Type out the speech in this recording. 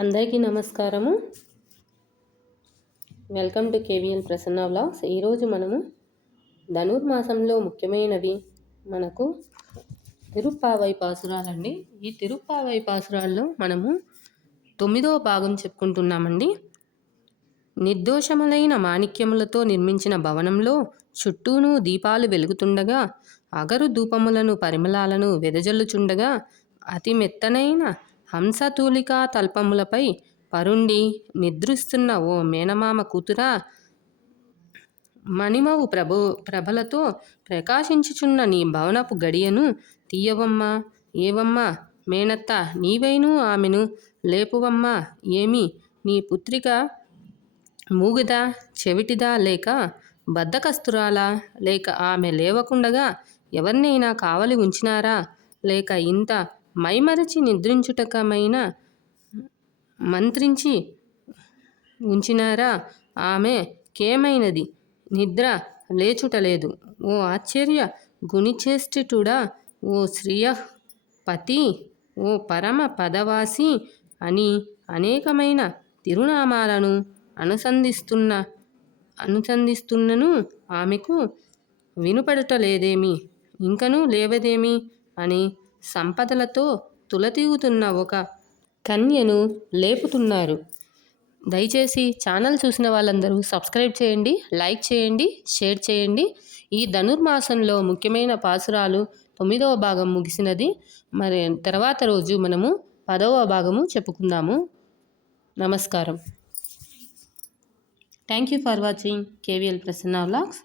అందరికీ నమస్కారము. Welcome to KVL Prasanna vlogs. ఈరోజు మనము ధనుర్మాసంలో ముఖ్యమైనవి మనకు తిరుప్పావై పాసురాలండి. ఈ తిరుప్పావై పాసురాల్లో మనము తొమ్మిదో భాగం చెప్పుకుంటున్నామండి. నిర్దోషములైన మాణిక్యములతో నిర్మించిన భవనంలో చుట్టూను దీపాలు వెలుగుతుండగా అగరు ధూపములను పరిమళాలను వెదజల్లుచుండగా అతి మెత్తనైన హంసతూలికా తల్పములపై పరుండి నిద్రిస్తున్న ఓ మేనమామ కూతురా మణిమవు ప్రభు ప్రభలతో ప్రకాశించుచున్న నీ భవనపు గడియను తీయవమ్మా. ఏవమ్మా మేనత్త నీవైను ఆమెను లేపువమ్మా. ఏమి నీ పుత్రిక మూగుదా చెవిటిదా లేక బద్దకస్తురాలా? లేక ఆమె లేవకుండగా ఎవరినైనా కావలి ఉంచినారా? లేక ఇంత మైమరచి నిద్రించుటకమైన మంత్రించి ఉంచినారా? ఆమె కేమైనది? నిద్ర లేచుటలేదు. ఓ ఆశ్చర్య గుణిచేష్టిటుడా ఓ శ్రియ పతి ఓ పరమ పదవాసి అని అనేకమైన తిరునామాలను అనుసంధిస్తున్న అనుసంధిస్తున్నను ఆమెకు వినుపడటలేదేమి ఇంకనూ లేవదేమి? అని సంపదలతో తులతీగుతున్న ఒక కన్యను లేపుతున్నారు. దయచేసి ఛానల్ చూసిన వాళ్ళందరూ సబ్స్క్రైబ్ చేయండి లైక్ చేయండి షేర్ చేయండి. ఈ ధనుర్మాసంలో ముఖ్యమైన పాసురాలు తొమ్మిదవ భాగం ముగిసినది. మరి తర్వాత రోజు మనము పదవ భాగము చెప్పుకుందాము. నమస్కారం. Thank you for watching KVL Prasanna vlogs